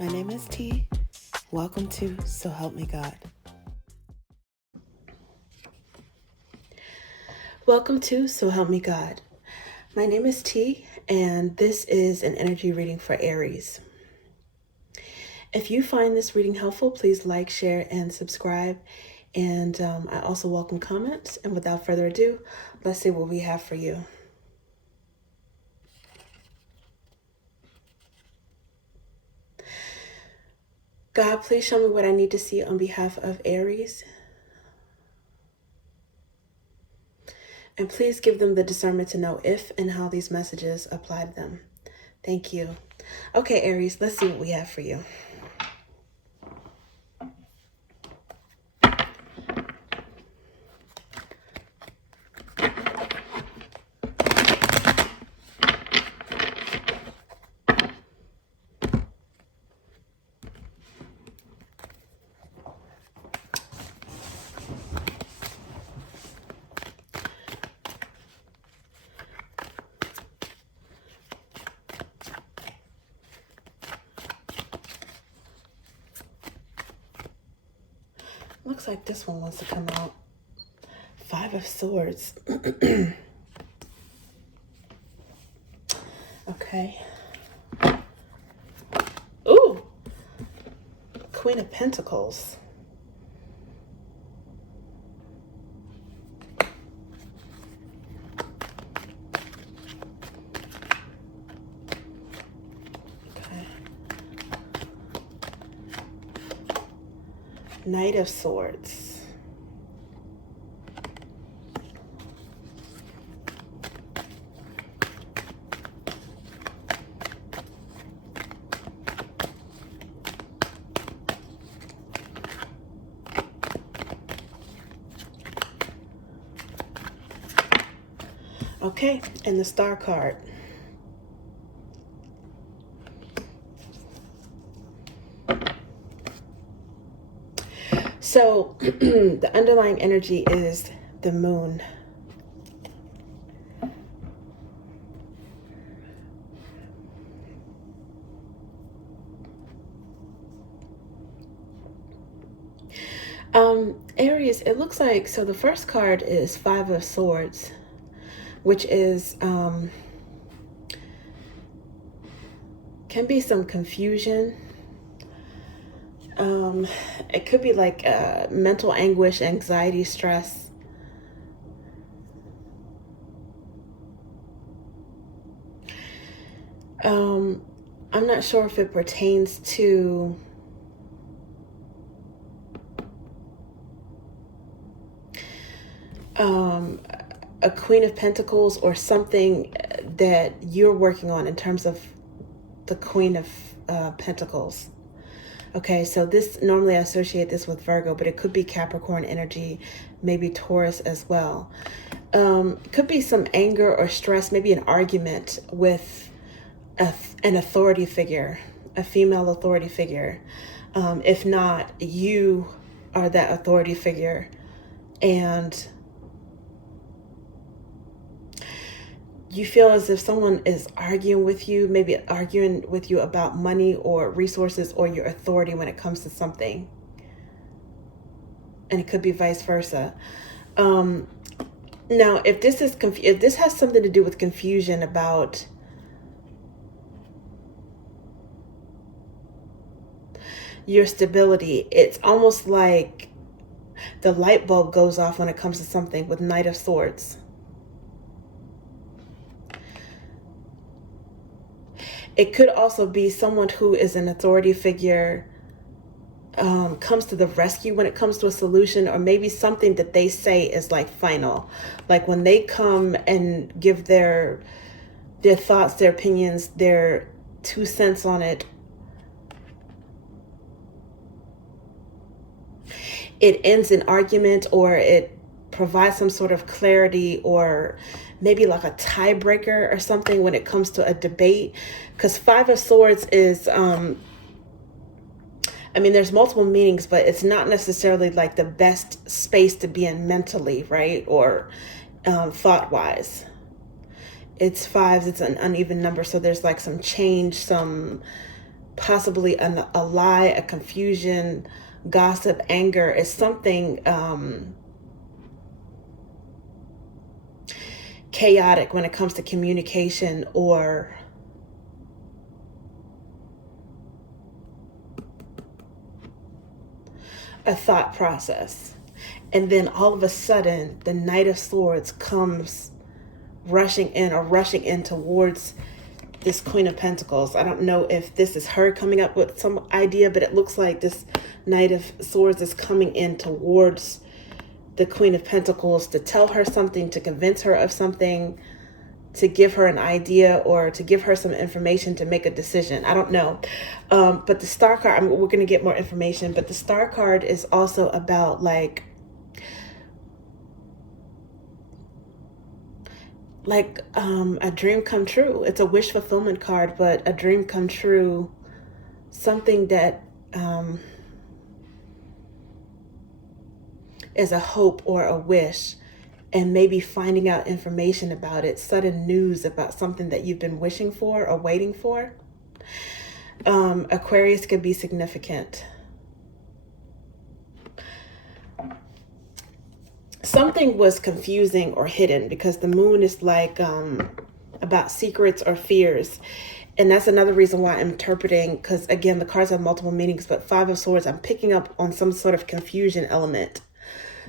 My name is T. Welcome to So Help Me God. Welcome to So Help Me God. My name is T, and this is an energy reading for Aries. If you find this reading helpful, please like, share, and subscribe. And I also welcome comments. And without further ado, let's see what we have for you. God, please show me what I need to see on behalf of Aries. And please give them the discernment to know if and how these messages apply to them. Thank you. Okay, Aries, let's see what we have for you. Looks like this one wants to come out. 5 of Swords. Okay. Ooh. Queen of Pentacles. Okay. Knight of Swords. Okay, and the Star card. So the underlying energy is the Moon. Aries, it looks like, so the first card is 5 of Swords, which is, can be some confusion. It could be like mental anguish, anxiety, stress. I'm not sure if it pertains to a Queen of Pentacles or something that you're working on in terms of the Queen of Pentacles. Okay, so this, normally I associate this with Virgo, but it could be Capricorn energy, maybe Taurus as well. It could be some anger or stress, maybe an argument with an authority figure, a female authority figure. If not, you are that authority figure, and you feel as if someone is arguing with you, maybe arguing with you about money or resources or your authority when it comes to something. And it could be vice versa. Now, if this is if this has something to do with confusion about your stability, it's almost like the light bulb goes off when it comes to something with Knight of Swords. It could also be someone who is an authority figure, comes to the rescue when it comes to a solution, or maybe something that they say is like final. Like when they come and give their thoughts, their opinions, their 2 cents on it, it ends in argument, or it provides some sort of clarity, or maybe like a tiebreaker or something when it comes to a debate. Because 5 of Swords is, I mean, there's multiple meanings, but it's not necessarily like the best space to be in mentally, right? Or thought-wise. It's 5s, it's an uneven number, so there's like some change, some possibly a lie, a confusion, gossip, anger. Is something chaotic when it comes to communication or a thought process. And then all of a sudden, the Knight of Swords comes rushing in towards this Queen of Pentacles. I don't know if this is her coming up with some idea, but it looks like this Knight of Swords is coming in towards the Queen of Pentacles to tell her something, to convince her of something, to give her an idea, or to give her some information to make a decision. I don't know. But the Star card, we're going to get more information, but the Star card is also about like a dream come true. It's a wish fulfillment card, but a dream come true, something that is a hope or a wish, and maybe finding out information about it, sudden news about something that you've been wishing for or waiting for. Aquarius could be significant. Something was confusing or hidden, because the moon is like about secrets or fears. And that's another reason why I'm interpreting, because again, the cards have multiple meanings, but Five of Swords, I'm picking up on some sort of confusion element.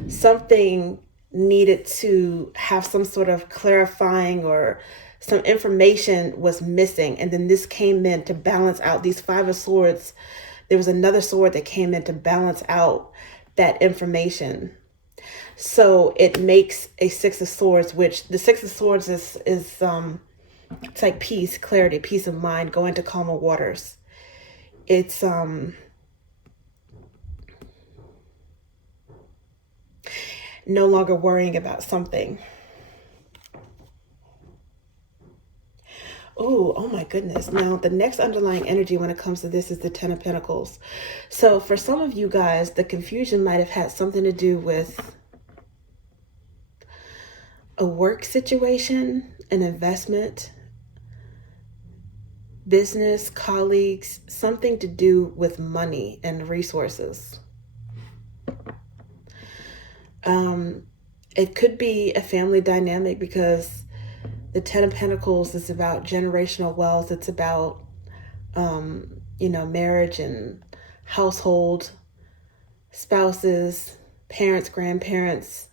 Something needed to have some sort of clarifying, or some information was missing. And then this came in to balance out these Five of Swords. There was another sword that came in to balance out that information. So it makes a Six of Swords, which the Six of Swords is it's like peace, clarity, peace of mind, go into calmer waters. It's no longer worrying about something. Oh my goodness. Now, the next underlying energy when it comes to this is the Ten of Pentacles. So for some of you guys, the confusion might have had something to do with a work situation, an investment, business, colleagues, something to do with money and resources. It could be a family dynamic, because the Ten of Pentacles is about generational wealth. It's about, marriage and household, spouses, parents, grandparents,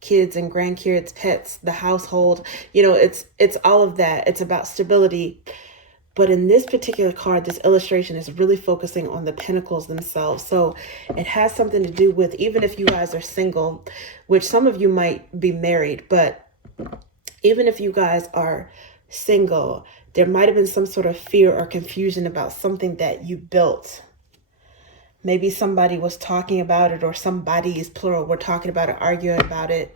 kids and grandkids, pets, the household. It's all of that. It's about stability. But in this particular card, this illustration is really focusing on the pentacles themselves. So it has something to do with, even if you guys are single, which some of you might be married, but even if you guys are single, there might have been some sort of fear or confusion about something that you built. Maybe somebody was talking about it, or somebody is plural, we're talking about it, arguing about it.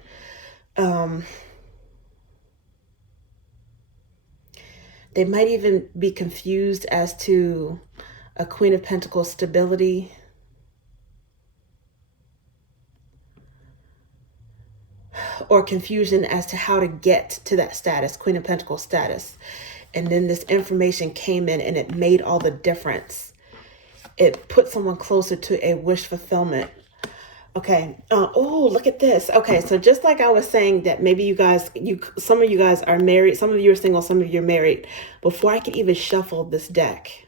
They might even be confused as to a Queen of Pentacles stability. Or confusion as to how to get to that status, Queen of Pentacles status. And then this information came in and it made all the difference. It put someone closer to a wish fulfillment. Okay. Oh, look at this. Okay. So just like I was saying that maybe you guys, some of you guys are married, some of you are single, some of you are married. Before I could even shuffle this deck,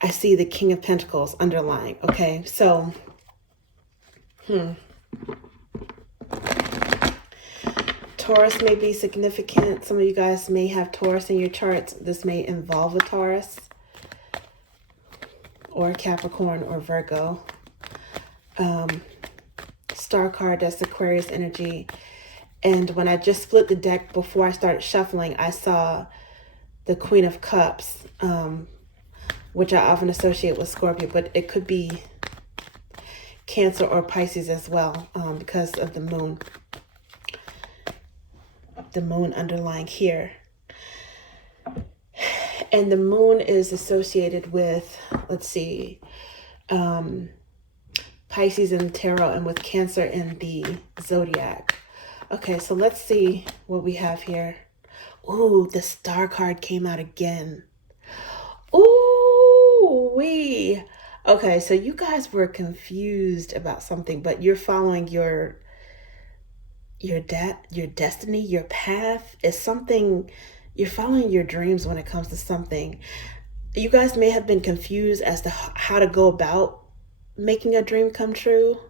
I see the King of Pentacles underlying. Okay. So, Taurus may be significant. Some of you guys may have Taurus in your charts. This may involve a Taurus or Capricorn or Virgo. Star card, that's Aquarius energy. And when I just split the deck before I started shuffling, I saw the Queen of Cups, which I often associate with Scorpio, but it could be Cancer or Pisces as well, because of the moon. The moon underlying here. And the moon is associated with, let's see, Pisces in the tarot, and with Cancer in the zodiac. Okay, so let's see what we have here. Ooh, the Star card came out again. Ooh, Okay, so you guys were confused about something, but you're following your destiny, your path is something. You're following your dreams when it comes to something. You guys may have been confused as to how to go about making a dream come true.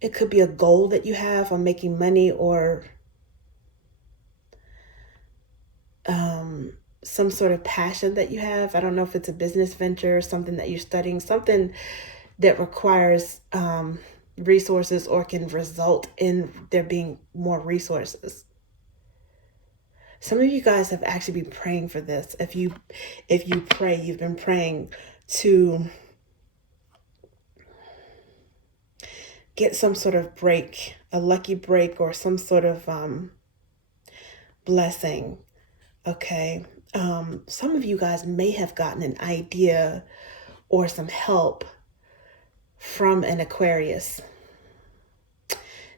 It could be a goal that you have on making money, or some sort of passion that you have. I don't know if it's a business venture, something that you're studying, something that requires resources or can result in there being more resources. Some of you guys have actually been praying for this. If you pray, you've been praying to get some sort of break, a lucky break, or some sort of blessing. Okay. Some of you guys may have gotten an idea or some help from an Aquarius.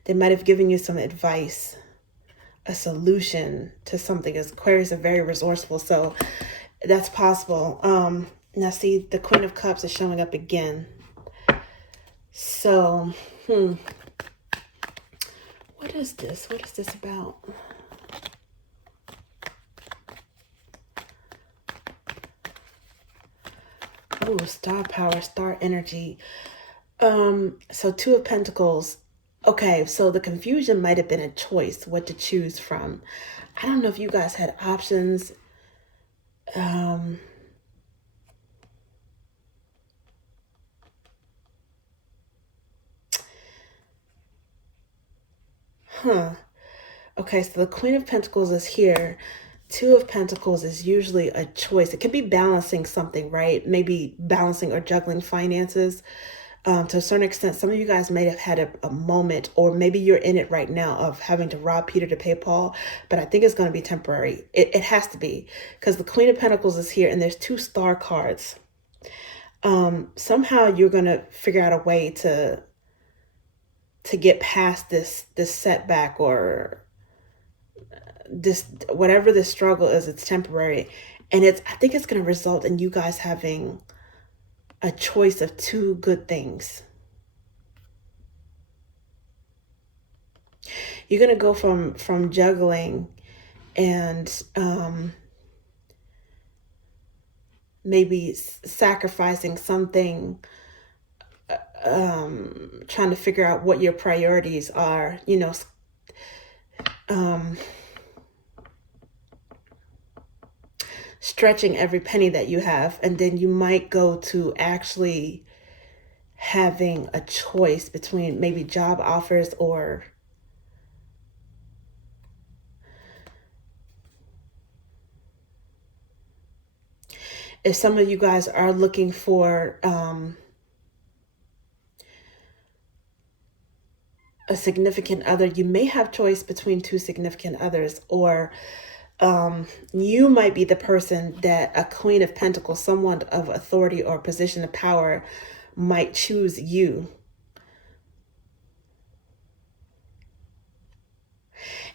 They might have given you some advice, a solution to something. As Aquarius are very resourceful, so that's possible. Now see, the Queen of Cups is showing up again. So, what is this? What is this about? Oh, star power, star energy. So Two of Pentacles. Okay, so the confusion might have been a choice, what to choose from. I don't know if you guys had options. Okay, so the Queen of Pentacles is here. Two of Pentacles is usually a choice. It could be balancing something, right? Maybe balancing or juggling finances. To a certain extent, some of you guys may have had a moment, or maybe you're in it right now, of having to rob Peter to pay Paul, but I think it's going to be temporary. It has to be, because the Queen of Pentacles is here and there's two star cards. Somehow you're going to figure out a way to get past this setback, or this, whatever this struggle is. It's temporary, and I think it's going to result in you guys having a choice of two good things. You're going to go from juggling and maybe sacrificing something, trying to figure out what your priorities are, stretching every penny that you have, and then you might go to actually having a choice between maybe job offers, or if some of you guys are looking for a significant other, you may have choice between two significant others, or you might be the person that a Queen of Pentacles, someone of authority or position of power, might choose you.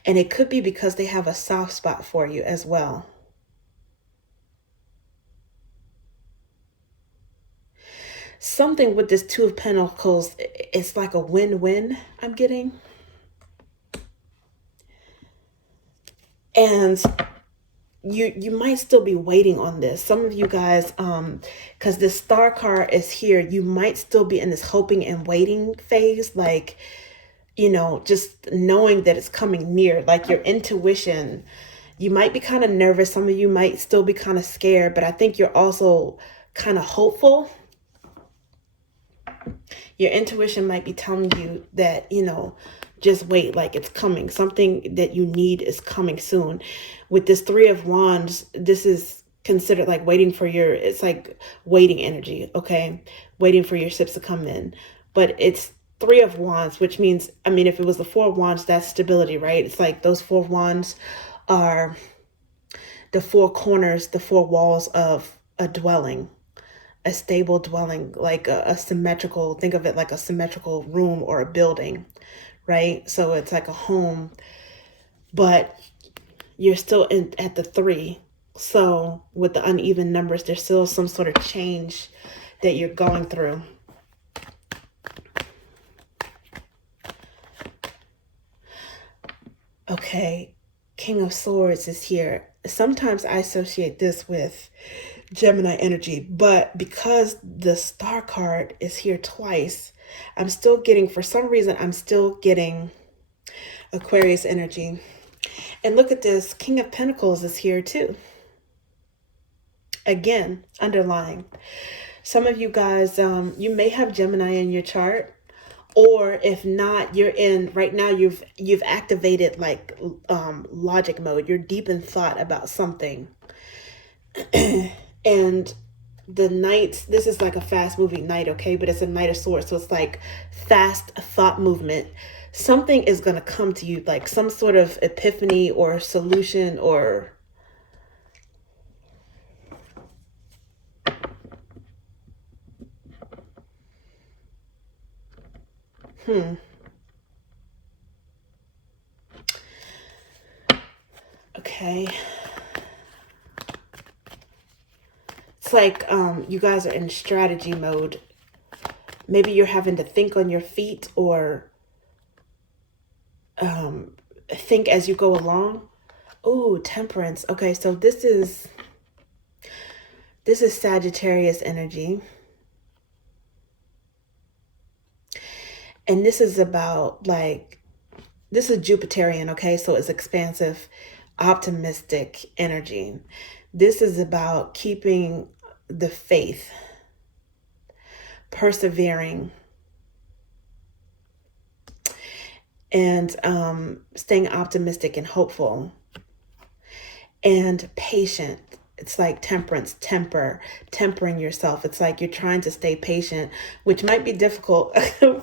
And it could be because they have a soft spot for you as well. Something with this Two of Pentacles, it's like a win-win I'm getting. And you might still be waiting on this. Some of you guys, because this star card is here, you might still be in this hoping and waiting phase, like, just knowing that it's coming near, like your intuition. You might be kind of nervous. Some of you might still be kind of scared, but I think you're also kind of hopeful. Your intuition might be telling you that, just wait, like it's coming. Something that you need is coming soon. With this Three of Wands, this is considered like waiting for it's like waiting energy, okay? Waiting for your ships to come in. But it's Three of Wands, which means, if it was the Four of Wands, that's stability, right? It's like those Four of Wands are the four corners, the four walls of a dwelling. A stable dwelling, like a symmetrical, think of it like a symmetrical room or a building, right? So it's like a home, but you're still at the three. So with the uneven numbers, there's still some sort of change that you're going through. Okay, King of Swords is here. Sometimes I associate this with Gemini energy, but because the Star card is here twice, I'm still getting, for some reason, I'm still getting Aquarius energy. And look at this, King of Pentacles is here too. Again, underlying. Some of you guys, you may have Gemini in your chart, or if not, you're in right now, you've activated like logic mode. You're deep in thought about something. And the knight, this is like a fast moving knight, okay, but it's a Knight of Swords, so it's like fast thought movement. Something is going to come to you, like some sort of epiphany or solution, or okay. It's like you guys are in strategy mode. Maybe you're having to think on your feet, or think as you go along. Oh, Temperance. Okay, so this is Sagittarius energy. And this is about like, this is Jupiterian, okay? So it's expansive, optimistic energy. This is about keeping the faith, persevering, and staying optimistic and hopeful, and patient. It's like Temperance, tempering yourself. It's like you're trying to stay patient, which might be difficult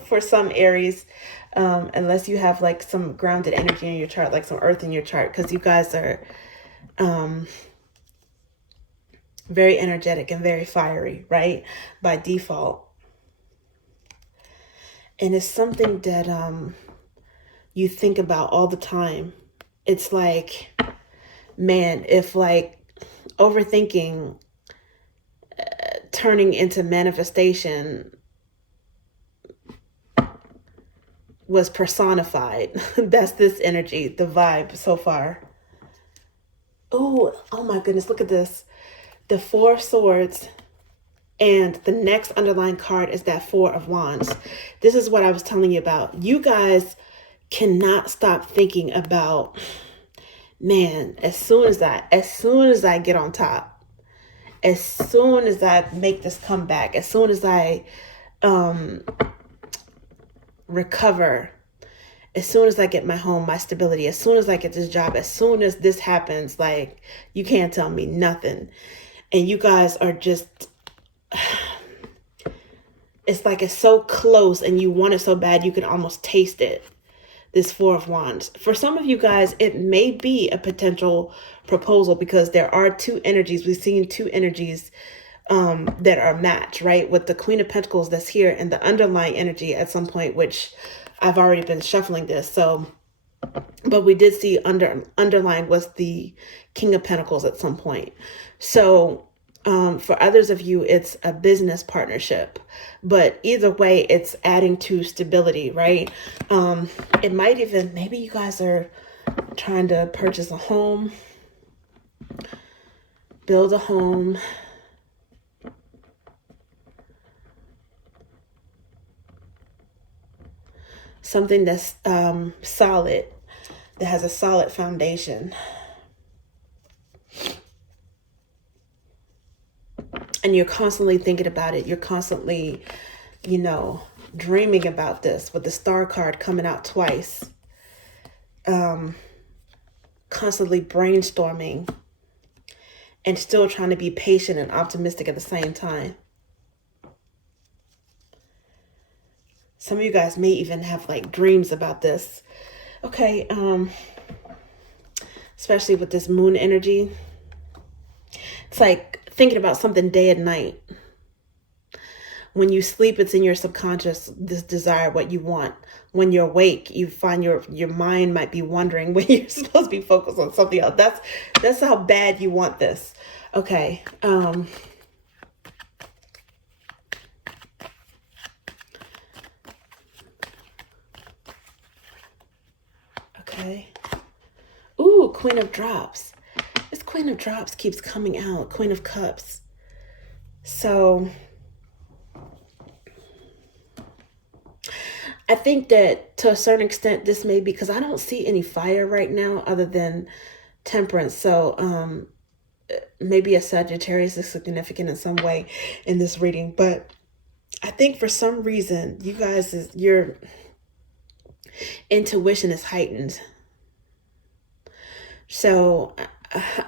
for some Aries, unless you have like some grounded energy in your chart, like some earth in your chart, because you guys are very energetic and very fiery, right? By default. And it's something that you think about all the time. It's like, man, if like overthinking turning into manifestation was personified, that's this energy, the vibe so far. Oh my goodness, look at this. The Four of Swords, and the next underlying card is that Four of Wands. This is what I was telling you about. You guys cannot stop thinking about, man, as soon as I get on top, as soon as I make this comeback, as soon as I recover, as soon as I get my home, my stability, as soon as I get this job, as soon as this happens, like, you can't tell me nothing. And you guys are just, it's like it's so close and you want it so bad you can almost taste it. This Four of Wands. For some of you guys, it may be a potential proposal, because there are two energies. We've seen two energies that are matched, right? With the Queen of Pentacles that's here and the underlying energy at some point, which I've already been shuffling this. So, but we did see underlying was the King of Pentacles at some point. So for others of you, it's a business partnership, but either way, it's adding to stability, right? It might even, maybe you guys are trying to purchase a home, build a home. Something that's solid, that has a solid foundation. And you're constantly thinking about it. You're constantly, you know, dreaming about this, with the Star card coming out twice. Constantly brainstorming and still trying to be patient and optimistic at the same time. Some of you guys may even have like dreams about this. Okay, especially with this moon energy. It's like thinking about something day and night. When you sleep, it's in your subconscious, this desire, what you want. When you're awake, you find your mind might be wondering when you're supposed to be focused on something else. That's how bad you want this. Okay. Okay. Ooh, Queen of Drops. This Queen of Drops keeps coming out. Queen of Cups. So I think that to a certain extent, this may be because I don't see any fire right now other than Temperance. So maybe a Sagittarius is significant in some way in this reading. But I think for some reason, you guys, your intuition is heightened. So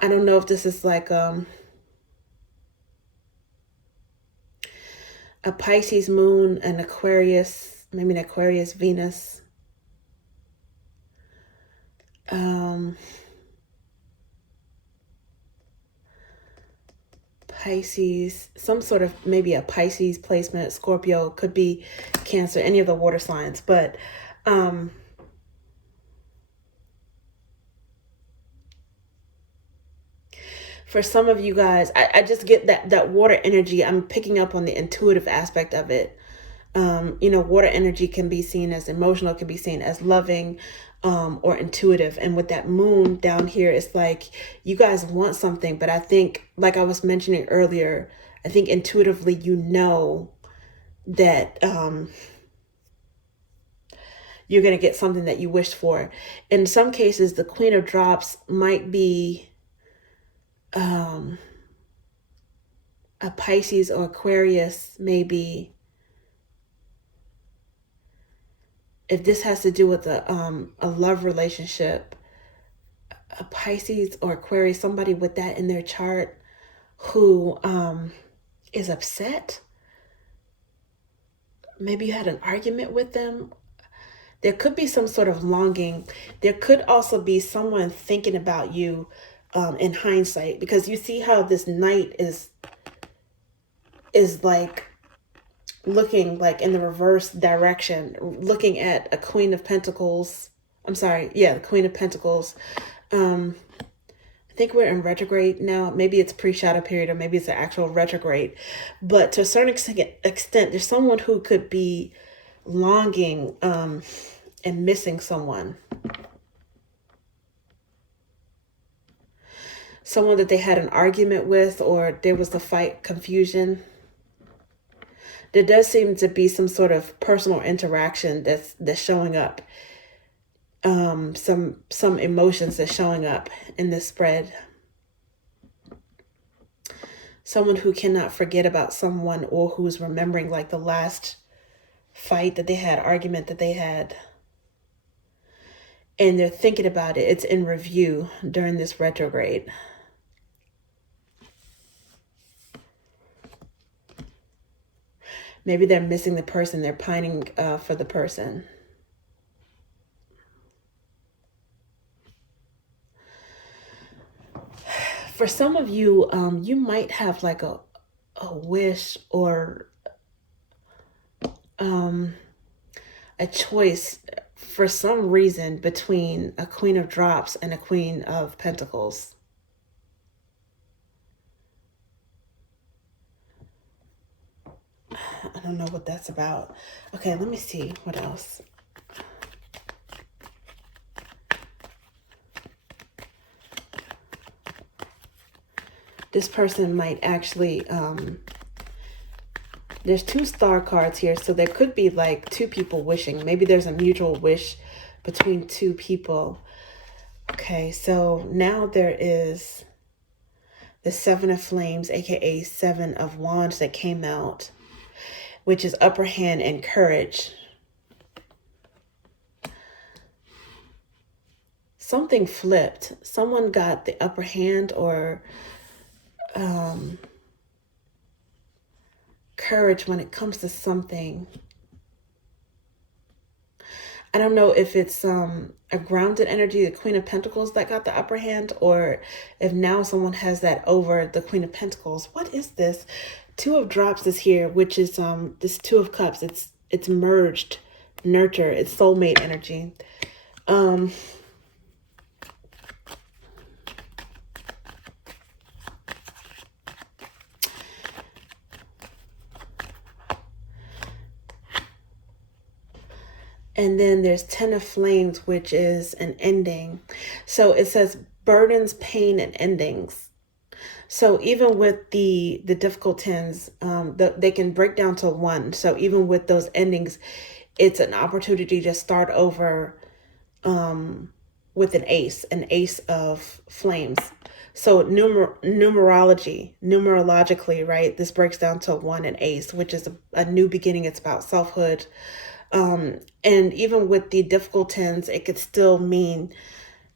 I don't know if this is like a Pisces moon, an Aquarius, maybe an Aquarius Venus. Pisces, some sort of maybe a Pisces placement. Scorpio, could be Cancer, any of the water signs. But for some of you guys, I just get that water energy. I'm picking up on the intuitive aspect of it. Water energy can be seen as emotional, can be seen as loving, or intuitive. And with that moon down here, it's like you guys want something, but I think, like I was mentioning earlier, I think intuitively you know that you're going to get something that you wished for. In some cases, the Queen of Drops might be a Pisces or Aquarius, maybe. If this has to do with a love relationship, a Pisces or Aquarius, somebody with that in their chart who is upset. Maybe you had an argument with them. There could be some sort of longing. There could also be someone thinking about you in hindsight, because you see how this knight is like looking like in the reverse direction, looking at a Queen of Pentacles. I'm sorry. Yeah, the Queen of Pentacles. I think we're in retrograde now. Maybe it's pre-shadow period, or maybe it's an actual retrograde. But to a certain extent, there's someone who could be longing and missing someone. Someone that they had an argument with, or there was a fight, confusion. There does seem to be some sort of personal interaction that's showing up. Some emotions that's showing up in this spread. Someone who cannot forget about someone, or who's remembering like the last fight that they had, argument that they had. And they're thinking about it. It's in review during this retrograde. Maybe they're missing the person. They're pining for the person. For some of you, you might have like a wish or a choice for some reason between a Queen of Drops and a Queen of Pentacles. I don't know what that's about. Okay, let me see what else. This person might actually, there's 2 star cards here, so there could be like 2 people wishing. Maybe there's a mutual wish between 2 people. Okay, so now there is the 7 of Flames, aka 7 of Wands, that came out, which is upper hand and courage. Something flipped. Someone got the upper hand, or courage when it comes to something. I don't know if it's a grounded energy, the Queen of Pentacles, that got the upper hand, or if now someone has that over the Queen of Pentacles. What is this? Two of Drops is here, which is this Two of Cups. It's merged, nurture, it's soulmate energy. And then there's Ten of Flames, which is an ending. So it says burdens, pain, and endings. So even with the difficult tens, they can break down to one. So even with those endings, it's an opportunity to start over with an ace of flames. So numerologically, right? This breaks down to one, an ace, which is a new beginning. It's about selfhood. And even with the difficult tens, it could still mean,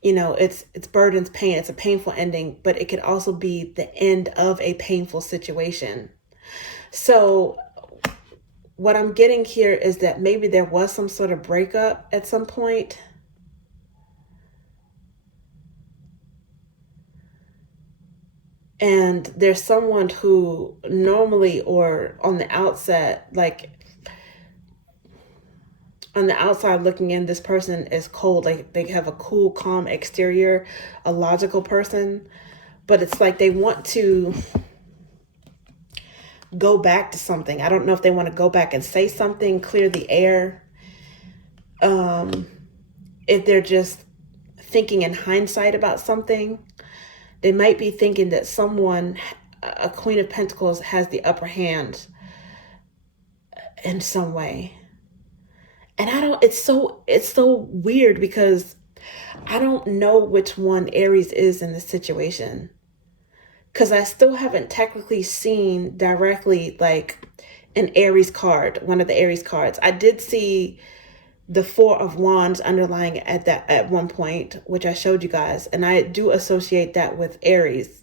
it's burdens, pain. It's a painful ending, but it could also be the end of a painful situation. So what I'm getting here is that maybe there was some sort of breakup at some point. And there's someone who normally, or on the outset, like on the outside looking in, this person is cold. Like they have a cool, calm exterior, a logical person, but it's like they want to go back to something. I don't know if they want to go back and say something, clear the air. If they're just thinking in hindsight about something, they might be thinking that someone, a Queen of Pentacles, has the upper hand in some way. And it's so weird because I don't know which one Aries is in this situation. Because I still haven't technically seen directly like an Aries card, one of the Aries cards. I did see the Four of Wands underlying at one point, which I showed you guys. And I do associate that with Aries.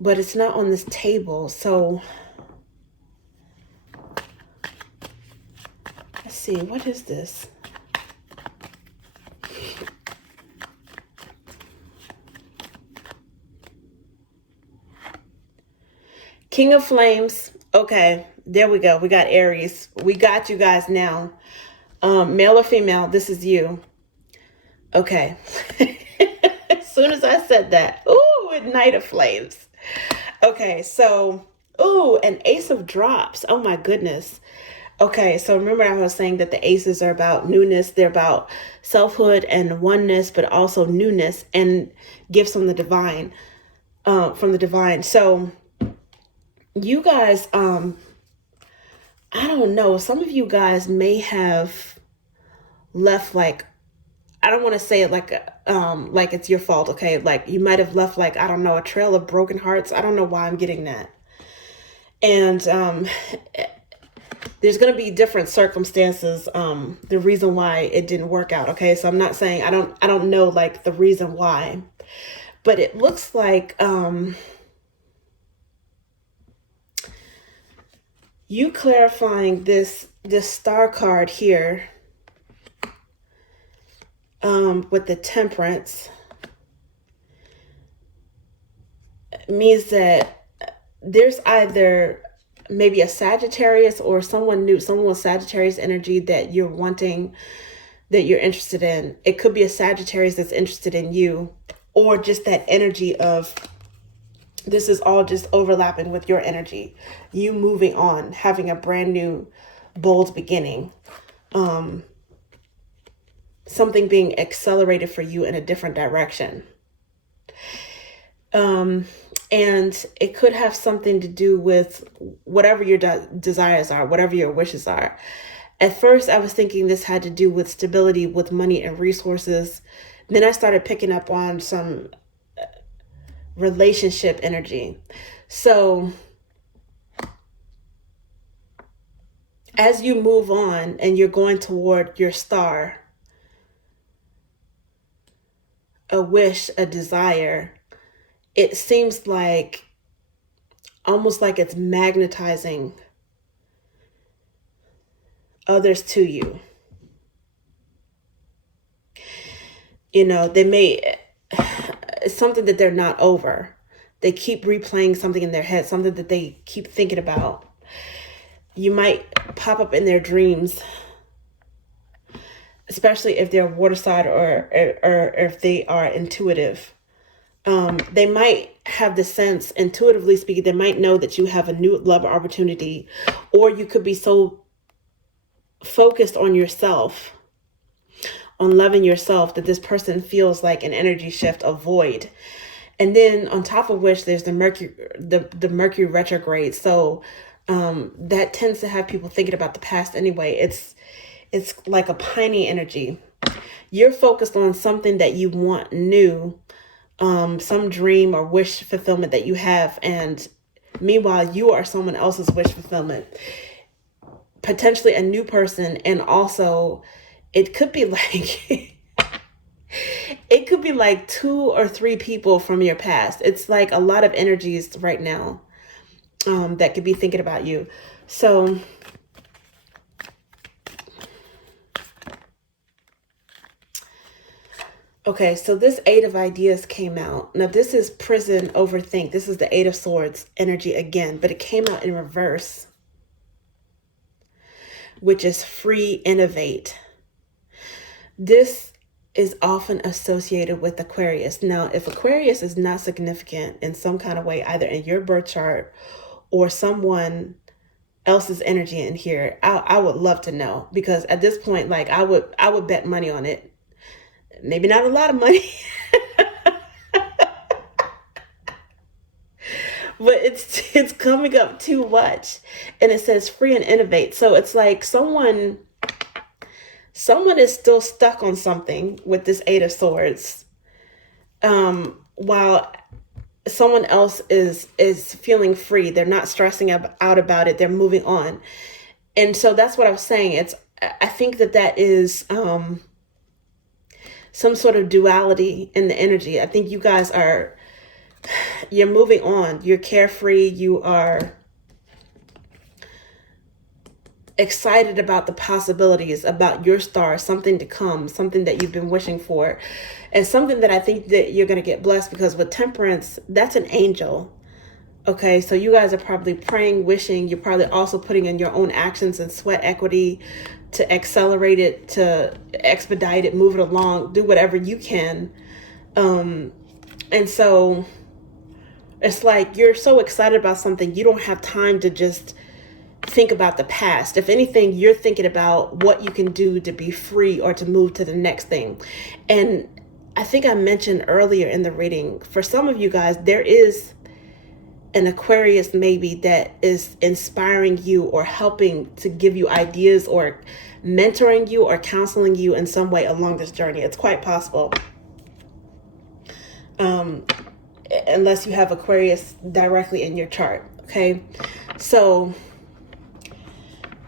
But it's not on this table. So let's see, what is this? King of Flames. Okay, there we go. We got Aries. We got you guys now. Male or female, this is you. Okay. As soon as I said that, ooh, Knight of Flames. Okay, so, ooh, an Ace of Drops. Oh my goodness. Okay, so remember I was saying that the aces are about newness. They're about selfhood and oneness, but also newness and gifts from the divine. So you guys, I don't know. Some of you guys may have left like, I don't want to say it like it's your fault, okay? Like you might have left like, I don't know, a trail of broken hearts. I don't know why I'm getting that. And there's going to be different circumstances, the reason why it didn't work out, okay? So I'm not saying I don't know like the reason why. But it looks like you clarifying this star card here with the Temperance means that there's either maybe a Sagittarius or someone new, someone with Sagittarius energy that you're wanting, that you're interested in. It could be a Sagittarius that's interested in you, or just that energy of this is all just overlapping with your energy. You moving on, having a brand new, bold beginning. Something being accelerated for you in a different direction. And it could have something to do with whatever your desires are, whatever your wishes are. At first, I was thinking this had to do with stability, with money and resources. Then I started picking up on some relationship energy. So as you move on and you're going toward your star, a wish, a desire, it seems like almost like it's magnetizing others to you. You know, they may, it's something that they're not over. They keep replaying something in their head, something that they keep thinking about. You might pop up in their dreams, especially if they're water side or if they are intuitive. They might have the sense, intuitively speaking, they might know that you have a new love opportunity, or you could be so focused on yourself, on loving yourself, that this person feels like an energy shift, a void. And then on top of which there's the Mercury retrograde. So that tends to have people thinking about the past anyway. It's like a piney energy. You're focused on something that you want new, some dream or wish fulfillment that you have, and meanwhile you are someone else's wish fulfillment, potentially a new person. And also it could be like it could be like 2 or 3 people from your past. It's like a lot of energies right now that could be thinking about you. So okay, so this 8 of ideas came out. Now this is prison, overthink. This is the 8 of swords energy again, but it came out in reverse, which is free, innovate. This is often associated with Aquarius. Now, if Aquarius is not significant in some kind of way, either in your birth chart or someone else's energy in here, I would love to know, because at this point, like I would bet money on it. Maybe not a lot of money, but it's coming up too much. And it says free and innovate. So it's like someone is still stuck on something with this 8 of swords, while someone else is feeling free. They're not stressing out about it. They're moving on. And so that's what I was saying. I think that is some sort of duality in the energy. I think you guys you're moving on. You're carefree. You are excited about the possibilities, about your star, something to come, something that you've been wishing for, and something that I think that you're going to get blessed, because with Temperance, that's an angel. Okay, so you guys are probably praying, wishing. You're probably also putting in your own actions and sweat equity to accelerate it, to expedite it, move it along, do whatever you can. And so it's like you're so excited about something, you don't have time to just think about the past. If anything, you're thinking about what you can do to be free or to move to the next thing. And I think I mentioned earlier in the reading, for some of you guys, there is an Aquarius maybe that is inspiring you or helping to give you ideas or mentoring you or counseling you in some way along this journey. It's quite possible. Unless you have Aquarius directly in your chart. Okay. So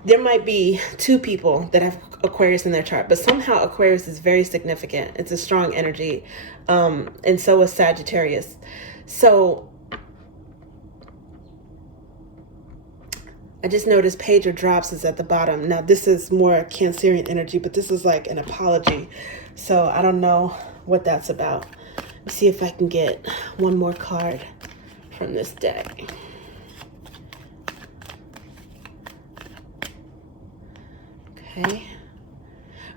there might be 2 people that have Aquarius in their chart, but somehow Aquarius is very significant. It's a strong energy. And so is Sagittarius. So I just noticed Page of Drops is at the bottom. Now this is more Cancerian energy, but this is like an apology. So I don't know what that's about. Let's see if I can get one more card from this deck. Okay.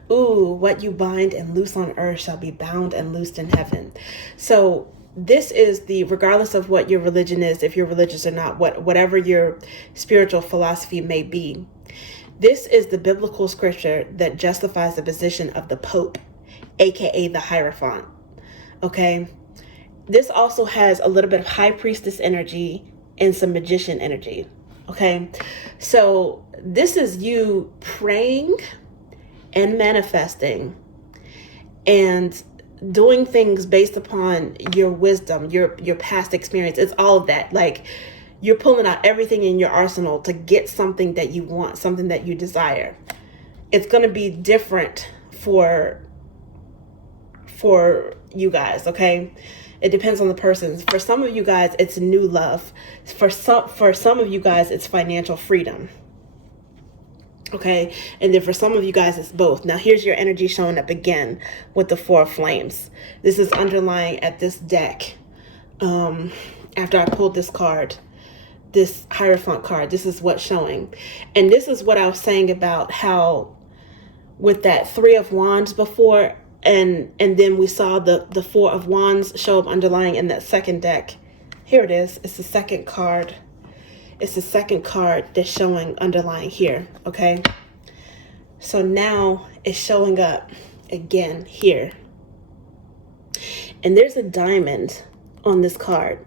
Ooh, what you bind and loose on earth shall be bound and loosed in heaven. So this is regardless of what your religion is, if you're religious or not, whatever your spiritual philosophy may be, this is the biblical scripture that justifies the position of the Pope, aka the Hierophant. Okay. This also has a little bit of High Priestess energy and some Magician energy. Okay. So this is you praying and manifesting and doing things based upon your wisdom, your past experience. It's all of that. Like you're pulling out everything in your arsenal to get something that you want, something that you desire. It's going to be different for you guys. Okay. It depends on the person. For some of you guys, it's new love. For some of you guys, it's financial freedom. Okay. And then for some of you guys, it's both. Now here's your energy showing up again with the 4 of Flames. This is underlying at this deck. And after I pulled this card, this Hierophant card. This is what's showing. And this is what I was saying about how with that 3 of Wands before, and then we saw the 4 of Wands show up underlying in that second deck. Here it is. It's the second card. It's the second card that's showing underlying here, okay? So now it's showing up again here. And there's a diamond on this card.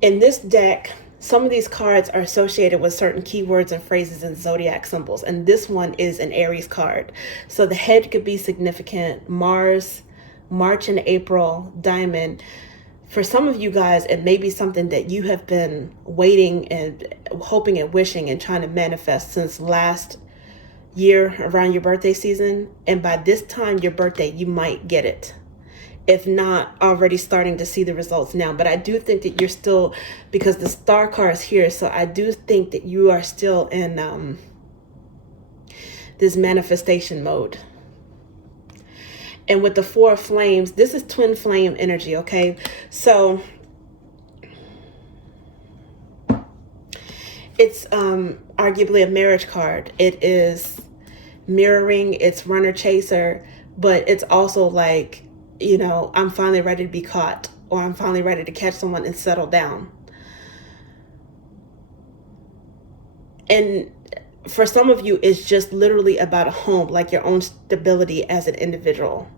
In this deck, some of these cards are associated with certain keywords and phrases and zodiac symbols. And this one is an Aries card. So the head could be significant. Mars, March and April, diamond. For some of you guys, it may be something that you have been waiting and hoping and wishing and trying to manifest since last year around your birthday season. And by this time, your birthday, you might get it. If not, already starting to see the results now. But I do think that you're still, because the star card is here, so I do think that you are still in this manifestation mode. And with the 4 of Flames, this is twin flame energy, okay? So it's arguably a marriage card. It is mirroring, it's runner chaser, but it's also like, you know, I'm finally ready to be caught, or I'm finally ready to catch someone and settle down. And for some of you, it's just literally about a home, like your own stability as an individual.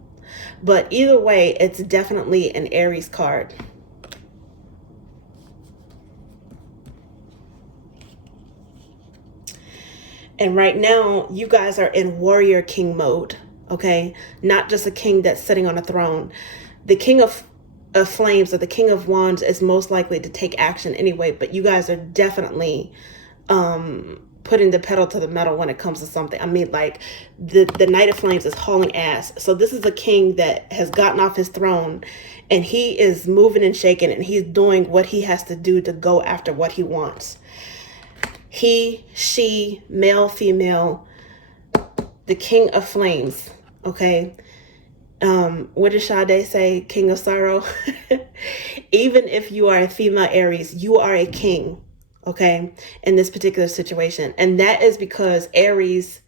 But either way, it's definitely an Aries card. And right now, you guys are in warrior king mode. Okay, not just a king that's sitting on a throne. The king of flames, or the king of wands, is most likely to take action anyway, but you guys are definitely putting the pedal to the metal when it comes to something. I mean, like the knight of flames is hauling ass. So this is a king that has gotten off his throne, and he is moving and shaking, and he's doing what he has to do to go after what he wants. He, she, male, female, the king of flames. Okay. What did Sade say? King of sorrow. Even if you are a female Aries, you are a king. Okay. In this particular situation. And that is because Aries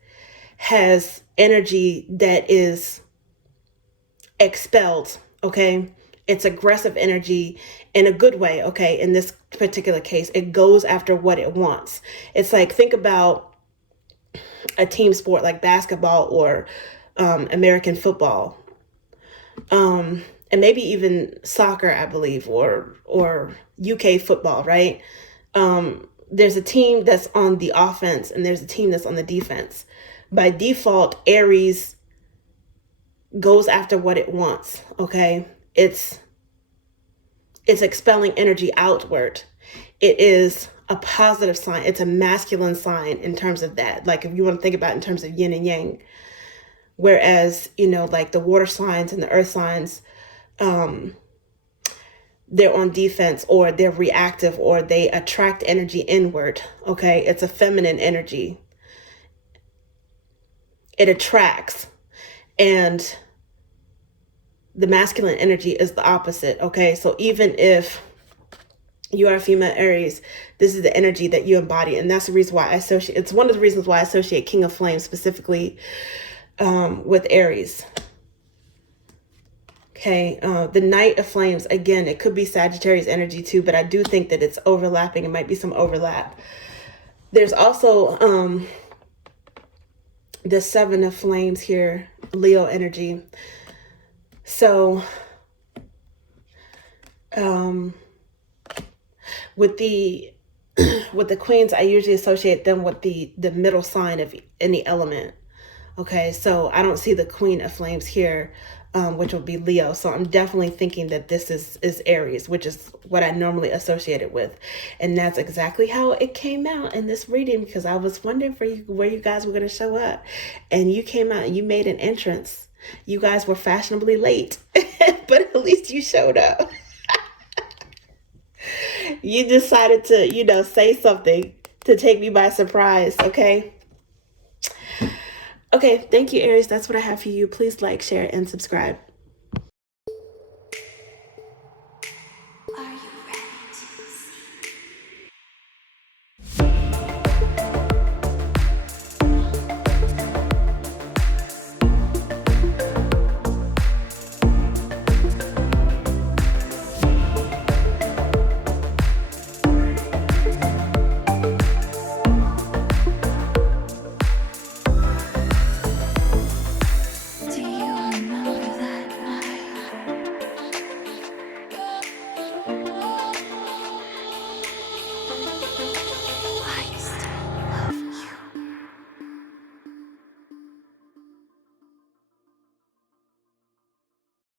has energy that is expelled. Okay. It's aggressive energy in a good way. Okay. In this particular case, it goes after what it wants. It's like, think about a team sport like basketball or American football, and maybe even soccer, I believe, or UK football, right? There's a team that's on the offense and there's a team that's on the defense. By default, Aries goes after what it wants, okay? It's expelling energy outward. It is a positive sign. It's a masculine sign in terms of that. Like if you want to think about it in terms of yin and yang. Whereas, you know, like the water signs and the earth signs, they're on defense, or they're reactive, or they attract energy inward. Okay. It's a feminine energy. It attracts. And the masculine energy is the opposite. Okay. So even if you are a female Aries, this is the energy that you embody. And that's the reason why it's one of the reasons why I associate King of Flames specifically with Aries. Okay. The Knight of Flames, again, it could be Sagittarius energy too, but I do think that it's overlapping. It might be some overlap. There's also the Seven of Flames here, Leo energy. So, with the queens, I usually associate them with the middle sign of any element. Okay, so I don't see the Queen of Flames here, which will be Leo. So I'm definitely thinking that this is Aries, which is what I normally associate it with. And that's exactly how it came out in this reading, because I was wondering for you where you guys were going to show up. And you came out and you made an entrance. You guys were fashionably late, but at least you showed up. You decided to, you know, say something to take me by surprise, okay? Okay, thank you, Aries. That's what I have for you. Please like, share, and subscribe.